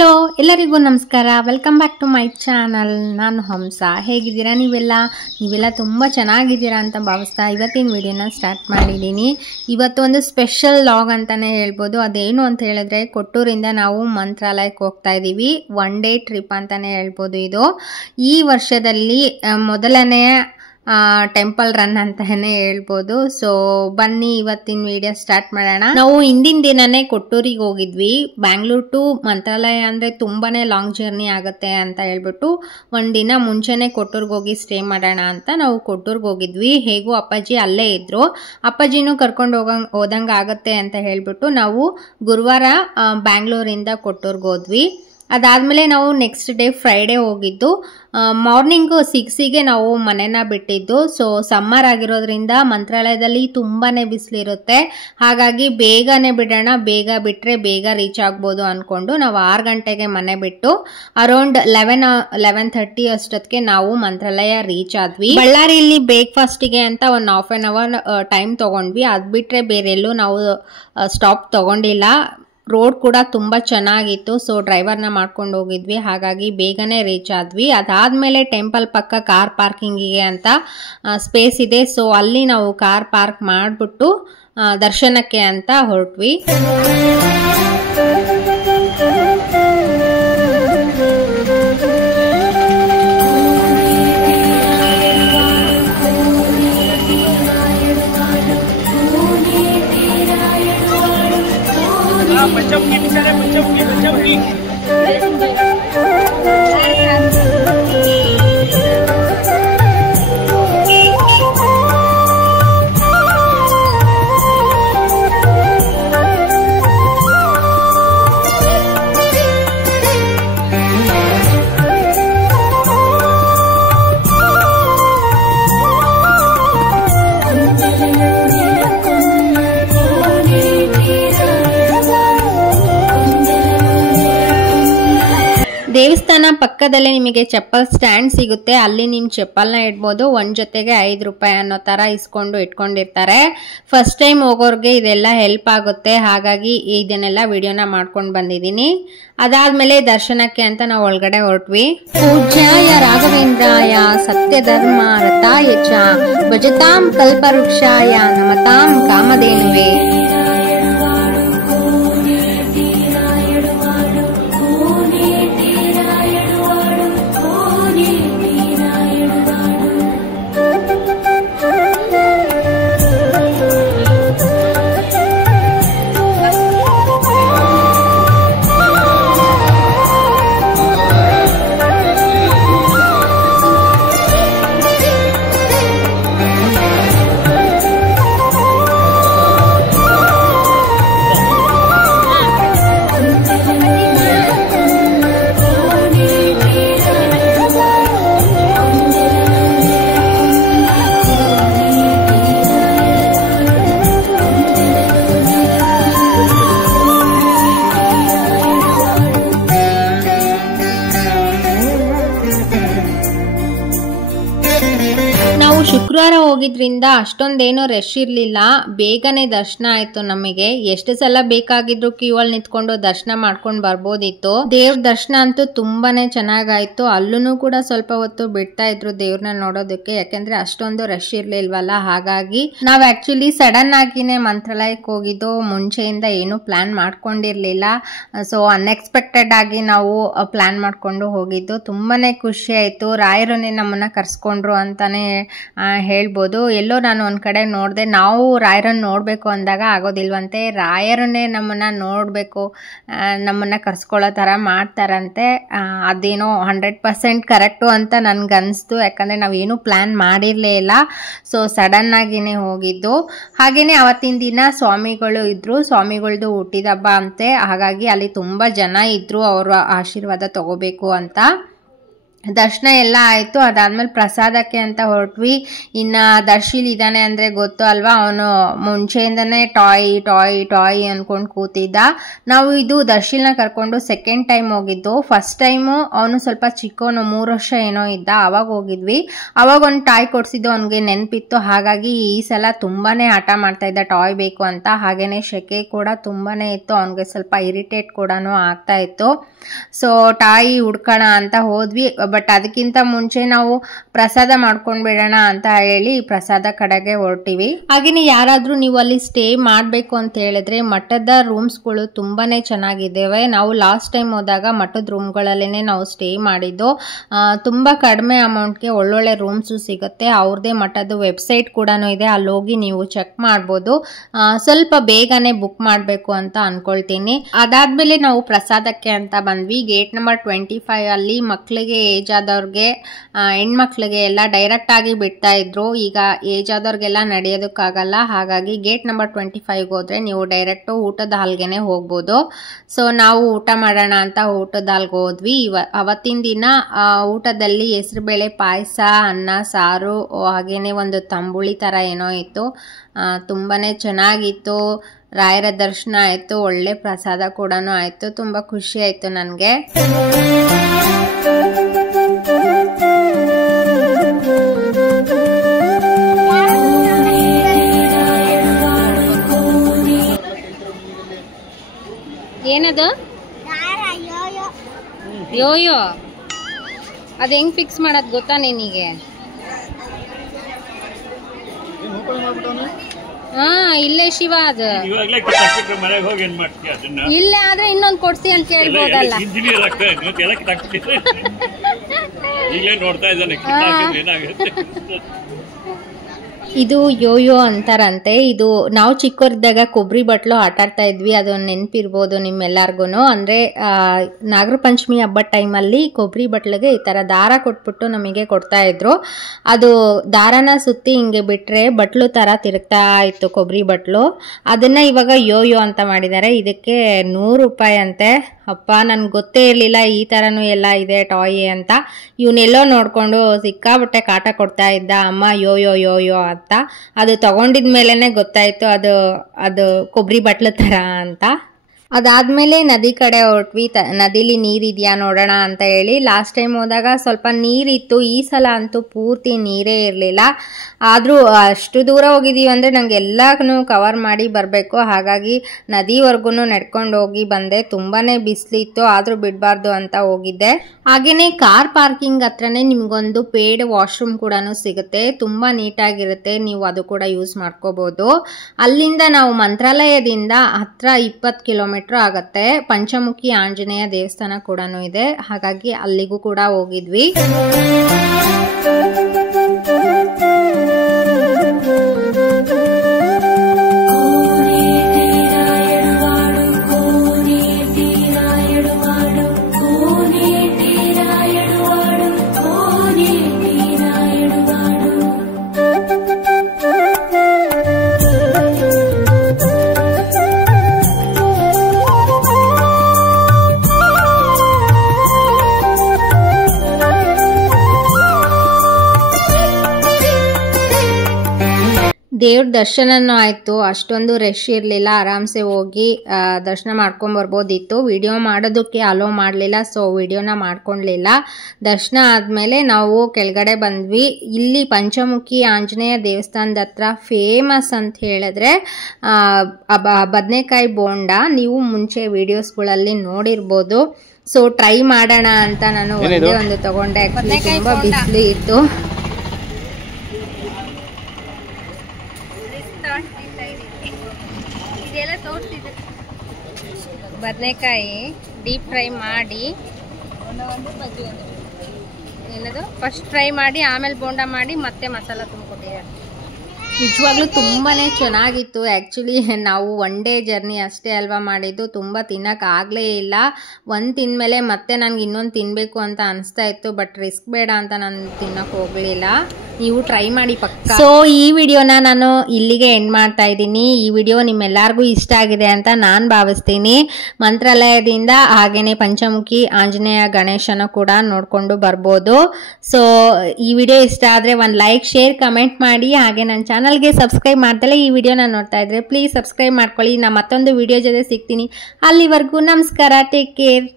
Hello ಎಲ್ಲರಿಗೂ ನಮಸ್ಕಾರ. Welcome back to my channel. ನಾನು ಹಂಸ. ಹೇಗಿದ್ದೀರಾ ನೀವೆಲ್ಲ ತುಂಬ ಚೆನ್ನಾಗಿದ್ದೀರಾ ಅಂತ ಭಾವಿಸ್ತಾ ಇವತ್ತಿನ ವಿಡಿಯೋನ ಸ್ಟಾರ್ಟ್ ಮಾಡಿದ್ದೀನಿ. ಇವತ್ತು ಒಂದು ಸ್ಪೆಷಲ್ ಲಾಗ್ ಅಂತಲೇ ಹೇಳ್ಬೋದು. ಅದೇನು ಅಂತ ಹೇಳಿದ್ರೆ, ಕೊಟ್ಟೂರಿಂದ ನಾವು ಮಂತ್ರಾಲಯಕ್ಕೆ ಹೋಗ್ತಾ ಇದ್ದೀವಿ. ಒನ್ ಡೇ ಟ್ರಿಪ್ ಅಂತಲೇ ಹೇಳ್ಬೋದು. ಇದು ಈ ವರ್ಷದಲ್ಲಿ ಮೊದಲನೇ ಟೆಂಪಲ್ ರನ್ ಅಂತಾನೆ ಹೇಳ್ಬೋದು. ಸೊ ಬನ್ನಿ ಇವತ್ತಿನ ವಿಡಿಯೋ ಸ್ಟಾರ್ಟ್ ಮಾಡೋಣ. ನಾವು ಹಿಂದಿನ ದಿನನೇ ಕೊಟ್ಟೂರಿಗೆ ಹೋಗಿದ್ವಿ. ಬ್ಯಾಂಗ್ಳೂರ್ ಟು ಮಂತ್ರಾಲಯ ಅಂದ್ರೆ ತುಂಬಾನೇ ಲಾಂಗ್ ಜರ್ನಿ ಆಗುತ್ತೆ ಅಂತ ಹೇಳ್ಬಿಟ್ಟು ಒಂದಿನ ಮುಂಚೆನೆ ಕೊಟ್ಟೂರ್ಗೆ ಹೋಗಿ ಸ್ಟೇ ಮಾಡೋಣ ಅಂತ ನಾವು ಕೊಟ್ಟೂರ್ಗೆ ಹೋಗಿದ್ವಿ. ಹೇಗೂ ಅಪ್ಪಾಜಿ ಅಲ್ಲೇ ಇದ್ರು, ಅಪ್ಪಾಜಿನೂ ಕರ್ಕೊಂಡು ಹೋದಂಗೆ ಆಗುತ್ತೆ ಅಂತ ಹೇಳ್ಬಿಟ್ಟು ನಾವು ಗುರುವಾರ ಬ್ಯಾಂಗ್ಳೂರಿಂದ ಕೊಟ್ಟೂರ್ಗೆ ಹೋದ್ವಿ. ಅದಾದಮೇಲೆ ನಾವು ನೆಕ್ಸ್ಟ್ ಡೇ ಫ್ರೈಡೇ ಹೋಗಿದ್ದು. ಮಾರ್ನಿಂಗು 6ಗೆ ನಾವು ಮನೆನ ಬಿಟ್ಟಿದ್ದು. ಸೊ ಸಮ್ಮರ್ ಆಗಿರೋದ್ರಿಂದ ಮಂತ್ರಾಲಯದಲ್ಲಿ ತುಂಬಾ ಬಿಸಿಲಿರುತ್ತೆ. ಹಾಗಾಗಿ ಬೇಗನೆ ಬಿಡೋಣ, ಬೇಗ ಬಿಟ್ಟರೆ ಬೇಗ ರೀಚ್ ಆಗ್ಬೋದು ಅಂದ್ಕೊಂಡು ನಾವು 6 ಗಂಟೆಗೆ ಮನೆ ಬಿಟ್ಟು ಅರೌಂಡ್ 11:30 ಅಷ್ಟೊತ್ತಿಗೆ ನಾವು ಮಂತ್ರಾಲಯ ರೀಚ್ ಆದ್ವಿ. ಬಳ್ಳಾರಿಯಲ್ಲಿ ಬ್ರೇಕ್ಫಾಸ್ಟಿಗೆ ಅಂತ ಒಂದು ಹಾಫ್ ಆನ್ ಅವರ್ ಟೈಮ್ ತೊಗೊಂಡ್ವಿ. ಅದು ಬಿಟ್ಟರೆ ಬೇರೆಲ್ಲೂ ನಾವು ಸ್ಟಾಪ್ ತೊಗೊಂಡಿಲ್ಲ. ರೋಡ್ ಕೂಡ ತುಂಬ ಚೆನ್ನಾಗಿತ್ತು. ಸೊ ಡ್ರೈವರ್ನ ಮಾಡ್ಕೊಂಡು ಹೋಗಿದ್ವಿ, ಹಾಗಾಗಿ ಬೇಗನೆ ರೀಚ್ ಆದ್ವಿ. ಅದಾದಮೇಲೆ ಟೆಂಪಲ್ ಪಕ್ಕ ಕಾರ್ ಪಾರ್ಕಿಂಗಿಗೆ ಅಂತ ಸ್ಪೇಸ್ ಇದೆ. ಸೊ ಅಲ್ಲಿ ನಾವು ಕಾರ್ ಪಾರ್ಕ್ ಮಾಡಿಬಿಟ್ಟು ದರ್ಶನಕ್ಕೆ ಅಂತ ಹೊರಟ್ವಿ. ದೇವಸ್ಥಾನ ಪಕ್ಕದಲ್ಲೇ ನಿಮಗೆ ಚಪ್ಪಲ್ ಸ್ಟ್ಯಾಂಡ್ ಸಿಗುತ್ತೆ. ಅಲ್ಲಿ ನಿಮ್ಮ ಚಪ್ಪಲ್ನ ಇಡ್ಬೋದು. ಒಂದ್ ಜೊತೆಗೆ 5 ರೂಪಾಯಿ ಅನ್ನೋ ತರ ಇಟ್ಕೊಂಡಿರ್ತಾರೆ. ಫಸ್ಟ್ ಟೈಮ್ ಹೋಗೋರ್ಗೆ ಇದೆಲ್ಲ ಹೆಲ್ಪ್ ಆಗುತ್ತೆ. ಹಾಗಾಗಿ ಇದನ್ನೆಲ್ಲ ವಿಡಿಯೋನ ಮಾಡ್ಕೊಂಡು ಬಂದಿದ್ದೀನಿ. ಅದಾದ್ಮೇಲೆ ದರ್ಶನಕ್ಕೆ ಅಂತ ನಾವು ಒಳಗಡೆ ಹೊರಟ್ವಿ. ಪೂಜ್ಯಾಯ ರಾಘವೇಂದ್ರಾಯ ಸತ್ಯಧರ್ಮ ರಥಾಯ ಚ ಭಜತಾಂ ಕಲ್ಪವೃಕ್ಷಾಯ ನಮತಾಂ ಕಾಮಧೇನುವೆ. ಶುಕ್ರವಾರ ಹೋಗಿದ್ರಿಂದ ಅಷ್ಟೊಂದೇನೋ ರಶ್ ಇರಲಿಲ್ಲ. ಬೇಗನೆ ದರ್ಶನ ಆಯ್ತು. ನಮಗೆ ಎಷ್ಟು ಸಲ ಬೇಕಾಗಿದ್ರು ಕ್ಯೂ ಅಲ್ಲಿ ನಿಂತ್ಕೊಂಡು ದರ್ಶನ ಮಾಡ್ಕೊಂಡು ಬರ್ಬೋದಿತ್ತು. ದೇವ್ರ ದರ್ಶನ ಅಂತೂ ತುಂಬಾನೇ ಚೆನ್ನಾಗಾಯ್ತು. ಅಲ್ಲೂ ಕೂಡ ಸ್ವಲ್ಪ ಹೊತ್ತು ಬಿಡ್ತಾ ಇದ್ರು ದೇವ್ರನ್ನ ನೋಡೋದಕ್ಕೆ, ಯಾಕೆಂದ್ರೆ ಅಷ್ಟೊಂದು ರಶ್ ಇರ್ಲಿಲ್ವಲ್ಲ. ಹಾಗಾಗಿ ನಾವ್ ಆಕ್ಚುಲಿ ಸಡನ್ ಆಗಿನೇ ಮಂತ್ರಾಲಯಕ್ಕೆ ಹೋಗಿದ್ದು. ಮುಂಚೆಯಿಂದ ಏನು ಪ್ಲಾನ್ ಮಾಡ್ಕೊಂಡಿರ್ಲಿಲ್ಲ. ಸೊ ಅನ್ಎಕ್ಸ್ಪೆಕ್ಟೆಡ್ ಆಗಿ ನಾವು ಪ್ಲಾನ್ ಮಾಡ್ಕೊಂಡು ಹೋಗಿದ್ದು. ತುಂಬಾನೇ ಖುಷಿ ಆಯ್ತು. ರಾಯರನ್ನೇ ನಮ್ಮನ್ನ ಕರ್ಸ್ಕೊಂಡ್ರು ಅಂತಾನೆ ಹೇಳ್ಬೋದು. ಎಲ್ಲೋ ನಾನು ಒಂದ್ ಕಡೆ ನೋಡಿದೆ, ನಾವು ರಾಯರನ್ನ ನೋಡ್ಬೇಕು ಅಂದಾಗ ಆಗೋದಿಲ್ವಂತೆ. ರಾಯರನ್ನೇ ನಮ್ಮನ್ನ ನೋಡ್ಬೇಕು, ನಮ್ಮನ್ನ ಕರ್ಸ್ಕೊಳ್ಳೋ ತರ ಮಾಡ್ತಾರಂತೆ. ಅದೇನೋ 100% ಕರೆಕ್ಟು ಅಂತ ನನ್ಗನ್ಸ್ತು. ಯಾಕಂದ್ರೆ ನಾವೇನು ಪ್ಲಾನ್ ಮಾಡಿರ್ಲೇ ಇಲ್ಲ. ಸೊ ಸಡನ್ ಆಗಿನೇ ಹೋಗಿದ್ದು. ಹಾಗೇನೆ ಅವತ್ತಿನ ದಿನ ಸ್ವಾಮಿಗಳು ಇದ್ರು. ಸ್ವಾಮಿಗಳದ್ದು ಹುಟ್ಟಿದ ಹಬ್ಬ ಅಂತೆ. ಹಾಗಾಗಿ ಅಲ್ಲಿ ತುಂಬಾ ಜನ ಇದ್ರು ಅವ್ರ ಆಶೀರ್ವಾದ ತಗೋಬೇಕು ಅಂತ. ದರ್ಶನ ಎಲ್ಲ ಆಯಿತು. ಅದಾದ್ಮೇಲೆ ಪ್ರಸಾದಕ್ಕೆ ಅಂತ ಹೊರಟ್ವಿ. ಇನ್ನು ದರ್ಶಿಲ್ ಇದ್ದಾನೆ ಅಂದರೆ ಗೊತ್ತು ಅಲ್ವಾ, ಅವನು ಮುಂಚೆಯಿಂದನೇ ಟಾಯ್ ಅಂದ್ಕೊಂಡು ಕೂತಿದ್ದ. ನಾವು ಇದು ದರ್ಶಿಲ್ನ ಕರ್ಕೊಂಡು ಸೆಕೆಂಡ್ ಟೈಮ್ ಹೋಗಿದ್ದು. ಫಸ್ಟ್ ಟೈಮು ಅವನು ಸ್ವಲ್ಪ ಚಿಕ್ಕವನು, 3 ವರ್ಷ ಏನೋ ಇದ್ದ, ಅವಾಗ ಹೋಗಿದ್ವಿ. ಅವಾಗ ಒಂದು ಟಾಯ್ ಕೊಡಿಸಿದ್ದು ಅವನಿಗೆ ನೆನಪಿತ್ತು. ಹಾಗಾಗಿ ಈ ಸಲ ತುಂಬಾ ಆಟ ಮಾಡ್ತಾ ಇದ್ದ ಟಾಯ್ ಬೇಕು ಅಂತ. ಹಾಗೇನೆ ಶೆಕೆ ಕೂಡ ತುಂಬಾ ಇತ್ತು, ಅವನಿಗೆ ಸ್ವಲ್ಪ ಇರಿಟೇಟ್ ಕೂಡ ಆಗ್ತಾ ಇತ್ತು. ಸೊ ಟಾಯ್ ಹುಡ್ಕೋಣ ಅಂತ ಹೋದ್ವಿ. ಬಟ್ ಅದಕ್ಕಿಂತ ಮುಂಚೆ ನಾವು ಪ್ರಸಾದ ಮಾಡ್ಕೊಂಡು ಬಿಡೋಣ ಅಂತ ಹೇಳಿ ಪ್ರಸಾದ ಕಡೆಗೆ ಹೊರಟಿವಿ. ಹಾಗೆಯೇ ಯಾರಾದರೂ ನೀವು ಅಲ್ಲಿ ಸ್ಟೇ ಮಾಡಬೇಕು ಅಂತ ಹೇಳಿದ್ರೆ ಮಠದ ರೂಮ್ಸ್ಗಳು ತುಂಬಾನೇ ಚೆನ್ನಾಗಿದ್ದಾವೆ. ನಾವು ಲಾಸ್ಟ್ ಟೈಮ್ ಹೋದಾಗ ಮಠದ ರೂಮ್ಗಳಲ್ಲೇ ನಾವು ಸ್ಟೇ ಮಾಡಿದ್ದು. ತುಂಬ ಕಡಿಮೆ ಅಮೌಂಟ್ಗೆ ಒಳ್ಳೊಳ್ಳೆ ರೂಮ್ಸು ಸಿಗುತ್ತೆ. ಅವ್ರದ್ದೇ ಮಠದ ವೆಬ್ಸೈಟ್ ಕೂಡ ಇದೆ, ಅಲ್ಲಿ ಹೋಗಿ ನೀವು ಚೆಕ್ ಮಾಡ್ಬೋದು. ಸ್ವಲ್ಪ ಬೇಗನೆ ಬುಕ್ ಮಾಡಬೇಕು ಅಂತ ಅನ್ಕೊಳ್ತೀನಿ. ಅದಾದ್ಮೇಲೆ ನಾವು ಪ್ರಸಾದಕ್ಕೆ ಅಂತ ಬಂದ್ವಿ. ಗೇಟ್ ನಂಬರ್ 25 ಅಲ್ಲಿ ಮಕ್ಕಳಿಗೆ ಏಜ್ ಆದವ್ರಿಗೆ, ಹೆಣ್ಮಕ್ಳಿಗೆ ಎಲ್ಲ ಡೈರೆಕ್ಟ್ ಆಗಿ ಬಿಡ್ತಾ ಇದ್ರು. ಈಗ ಏಜ್ ಆದವ್ರಿಗೆಲ್ಲ ನಡೆಯೋದಕ್ಕಾಗಲ್ಲ. ಹಾಗಾಗಿ ಗೇಟ್ ನಂಬರ್ 25 ಹೋದ್ರೆ ನೀವು ಡೈರೆಕ್ಟ್ ಊಟದ ಹಾಲ್ಗೆನೆ ಹೋಗ್ಬೋದು. ಸೊ ನಾವು ಊಟ ಮಾಡೋಣ ಅಂತ ಊಟದ ಹಾಲ್ಗೆ ಹೋದ್ವಿ. ಅವತ್ತಿನ ದಿನ ಊಟದಲ್ಲಿ ಹೆಸರುಬೇಳೆ ಪಾಯಸ, ಅನ್ನ ಸಾರು, ಹಾಗೇನೆ ಒಂದು ತಂಬುಳಿ ತರ ಏನೋ ಇತ್ತು. ತುಂಬಾನೇ ಚೆನ್ನಾಗಿತ್ತು. ರಾಯರ ದರ್ಶನ ಆಯ್ತು, ಒಳ್ಳೆ ಪ್ರಸಾದ ಕೂಡ ಆಯ್ತು. ತುಂಬಾ ಖುಷಿ ಆಯ್ತು ನನಗೆ. ಏನದು ಯೋಯೋ? ಅದು ಹೆಂಗ್ ಫಿಕ್ಸ್ ಮಾಡೋದು ಗೊತ್ತಾ ನಿನಗೆ? ಇಲ್ಲೇ ಶಿವ, ಅದು ಇಲ್ಲ ಆದ್ರೆ ಇನ್ನೊಂದು ಕೊಡ್ಸಿ ಅಂತ ಕೇಳ್ಬೋದಲ್ಲ. ಇದು ಯೋಯೋ ಅಂತಾರಂತೆ. ಇದು ನಾವು ಚಿಕ್ಕವರಿದ್ದಾಗ ಕೊಬ್ಬರಿ ಬಟ್ಲು ಆಟಾಡ್ತಾ ಇದ್ವಿ, ಅದು ನೆನಪಿರ್ಬೋದು ನಿಮ್ಮೆಲ್ಲರಿಗೂ. ಅಂದರೆ ನಾಗರ ಪಂಚಮಿ ಹಬ್ಬದ ಟೈಮಲ್ಲಿ ಕೊಬ್ಬರಿ ಬಟ್ಲಿಗೆ ಈ ಥರ ದಾರ ಕೊಟ್ಬಿಟ್ಟು ನಮಗೆ ಕೊಡ್ತಾ ಇದ್ರು. ಅದು ದಾರನ ಸುತ್ತಿ ಹಿಂಗೆ ಬಿಟ್ಟರೆ ಬಟ್ಲು ಥರ ತಿರುಗ್ತಾ ಇತ್ತು ಕೊಬ್ಬರಿ ಬಟ್ಲು. ಅದನ್ನು ಇವಾಗ ಯೋಯೋ ಅಂತ ಮಾಡಿದ್ದಾರೆ. ಇದಕ್ಕೆ 100 ರೂಪಾಯಿ ಅಂತೆ. ಅಪ್ಪ ನನ್ಗೆ ಗೊತ್ತೇ ಇರಲಿಲ್ಲ ಈ ಥರನೂ ಎಲ್ಲ ಇದೆ ಟಾಯ್ ಅಂತ. ಇವನ್ನೆಲ್ಲೋ ನೋಡಿಕೊಂಡು ಸಿಕ್ಕಾಬಿಟ್ಟೆ ಕಾಟ ಕೊಡ್ತಾ ಇದ್ದ, ಅಮ್ಮ ಯೋಯೋ ಯೋಯೋ ಅಂತ. ಅದು ತಗೊಂಡಿದ್ಮೇಲೆ ಗೊತ್ತಾಯಿತು ಅದು ಕೊಬ್ಬರಿ ಬಟ್ಲು ಥರ ಅಂತ. ಅದಾದಮೇಲೆ ನದಿ ಕಡೆ ಹೊರಟ್ವಿ. ನದಿಲಿ ನೀರಿದೆಯಾ ನೋಡೋಣ ಅಂತ ಹೇಳಿ. ಲಾಸ್ಟ್ ಟೈಮ್ ಹೋದಾಗ ಸ್ವಲ್ಪ ನೀರಿತ್ತು, ಈ ಸಲ ಅಂತೂ ಪೂರ್ತಿ ನೀರೇ ಇರಲಿಲ್ಲ. ಆದರೂ ಅಷ್ಟು ದೂರ ಹೋಗಿದ್ದೀವಿ ಅಂದರೆ ನನಗೆ ಎಲ್ಲನೂ ಕವರ್ ಮಾಡಿ ಬರಬೇಕು. ಹಾಗಾಗಿ ನದಿವರೆಗೂ ನಡ್ಕೊಂಡು ಹೋಗಿ ಬಂದೆ. ತುಂಬಾ ಬಿಸಿಲಿತ್ತು, ಆದರೂ ಬಿಡಬಾರ್ದು ಅಂತ ಹೋಗಿದ್ದೆ. ಹಾಗೆಯೇ ಕಾರ್ ಪಾರ್ಕಿಂಗ್ ಹತ್ರನೇ ನಿಮಗೊಂದು ಪೇಯ್ಡ್ ವಾಶ್ರೂಮ್ ಕೂಡ ಸಿಗುತ್ತೆ. ತುಂಬ ನೀಟಾಗಿರುತ್ತೆ, ನೀವು ಅದು ಕೂಡ ಯೂಸ್ ಮಾಡ್ಕೋಬೋದು. ಅಲ್ಲಿಂದ ನಾವು ಮಂತ್ರಾಲಯದಿಂದ ಹತ್ರ 20 ಕಿಲೋಮೀಟರ್ ಆಗತ್ತೆ. ಪಂಚಮುಖಿ ಆಂಜನೇಯ ದೇವಸ್ಥಾನ ಕೂಡ ಇದೆ, ಹಾಗಾಗಿ ಅಲ್ಲಿಗೂ ಕೂಡ ಹೋಗಿದ್ವಿ. ದೇವ್ರ ದರ್ಶನನೂ ಆಯಿತು, ಅಷ್ಟೊಂದು ರಶ್ ಇರಲಿಲ್ಲ, ಆರಾಮ್ಸೆ ಹೋಗಿ ದರ್ಶನ ಮಾಡ್ಕೊಂಬರ್ಬೋದಿತ್ತು. ವಿಡಿಯೋ ಮಾಡೋದಕ್ಕೆ ಅಲೋ ಮಾಡಲಿಲ್ಲ, ಸೊ ವಿಡಿಯೋನ ಮಾಡ್ಕೊಳ್ಲಿಲ್ಲ. ದರ್ಶನ ಆದಮೇಲೆ ನಾವು ಕೆಳಗಡೆ ಬಂದ್ವಿ. ಇಲ್ಲಿ ಪಂಚಮುಖಿ ಆಂಜನೇಯ ದೇವಸ್ಥಾನದ ಹತ್ರ ಫೇಮಸ್ ಅಂತ ಹೇಳಿದ್ರೆ ಬದನೆಕಾಯಿ ಬೋಂಡ. ನೀವು ಮುಂಚೆ ವಿಡಿಯೋಸ್ಗಳಲ್ಲಿ ನೋಡಿರ್ಬೋದು. ಸೊ ಟ್ರೈ ಮಾಡೋಣ ಅಂತ ನಾನು ಒಂದೇ ಒಂದು ತಗೊಂಡೆ. ಆ್ಯಕ್ಚುಲಿ ತುಂಬ ಬಿಸಿಲು ಇತ್ತು. ಬದನೆಕಾಯಿ ಡೀಪ್ ಫ್ರೈ ಮಾಡಿ, ಏನದು ಫಸ್ಟ್ ಫ್ರೈ ಮಾಡಿ ಆಮೇಲೆ ಬೋಂಡ ಮಾಡಿ ಮತ್ತೆ ಮಸಾಲ ತುಂಬಿಕೊಟ್ಟಿದ್ದಾರೆ. ನಿಜವಾಗ್ಲೂ ತುಂಬಾ ಚೆನ್ನಾಗಿತ್ತು. ಆ್ಯಕ್ಚುಲಿ ನಾವು 1 ಡೇ ಜರ್ನಿ ಅಷ್ಟೇ ಅಲ್ವಾ ಮಾಡಿದ್ದು, ತುಂಬ ತಿನ್ನೋಕ್ಕಾಗಲೇ ಇಲ್ಲ. ಒಂದು ತಿಂದಮೇಲೆ ಮತ್ತೆ ನನಗೆ ಇನ್ನೊಂದು ತಿನ್ನಬೇಕು ಅಂತ ಅನಿಸ್ತಾ ಇತ್ತು. ಬಟ್ ರಿಸ್ಕ್ ಬೇಡ ಅಂತ ನಾನು ತಿನ್ನೋಕ್ಕೆ ಹೋಗಲಿಲ್ಲ. ನೀವು ಟ್ರೈ ಮಾಡಿ ಪಕ್ಕ. ಸೊ ಈ ವಿಡಿಯೋನ ನಾನು ಇಲ್ಲಿಗೆ ಎಂಡ್ ಮಾಡ್ತಾ ಇದ್ದೀನಿ. ಈ ವಿಡಿಯೋ ನಿಮ್ಮೆಲ್ಲರಿಗೂ ಇಷ್ಟ ಆಗಿದೆ ಅಂತ ನಾನು ಭಾವಿಸ್ತೀನಿ. ಮಂತ್ರಾಲಯದಿಂದ ಹಾಗೇನೆ ಪಂಚಮುಖಿ ಆಂಜನೇಯ ಗಣೇಶನ ಕೂಡ ನೋಡ್ಕೊಂಡು ಬರ್ಬೋದು. ಸೊ ಈ ವಿಡಿಯೋ ಇಷ್ಟ ಆದರೆ ಒಂದು ಲೈಕ್, ಶೇರ್, ಕಮೆಂಟ್ ಮಾಡಿ. ಹಾಗೆ ನನ್ನ ಚಾನಲ್ಗೆ ಸಬ್ಸ್ಕ್ರೈಬ್ ಮಾಡ್ದಲೇ ಈ ವಿಡಿಯೋನ ನೋಡ್ತಾ ಇದ್ರೆ ಪ್ಲೀಸ್ ಸಬ್ಸ್ಕ್ರೈಬ್ ಮಾಡ್ಕೊಳ್ಳಿ. ನಾನು ಮತ್ತೊಂದು ವಿಡಿಯೋ ಜೊತೆ ಸಿಗ್ತೀನಿ. ಅಲ್ಲಿವರೆಗೂ ನಮಸ್ಕಾರ, ಟೇಕ್ ಕೇರ್.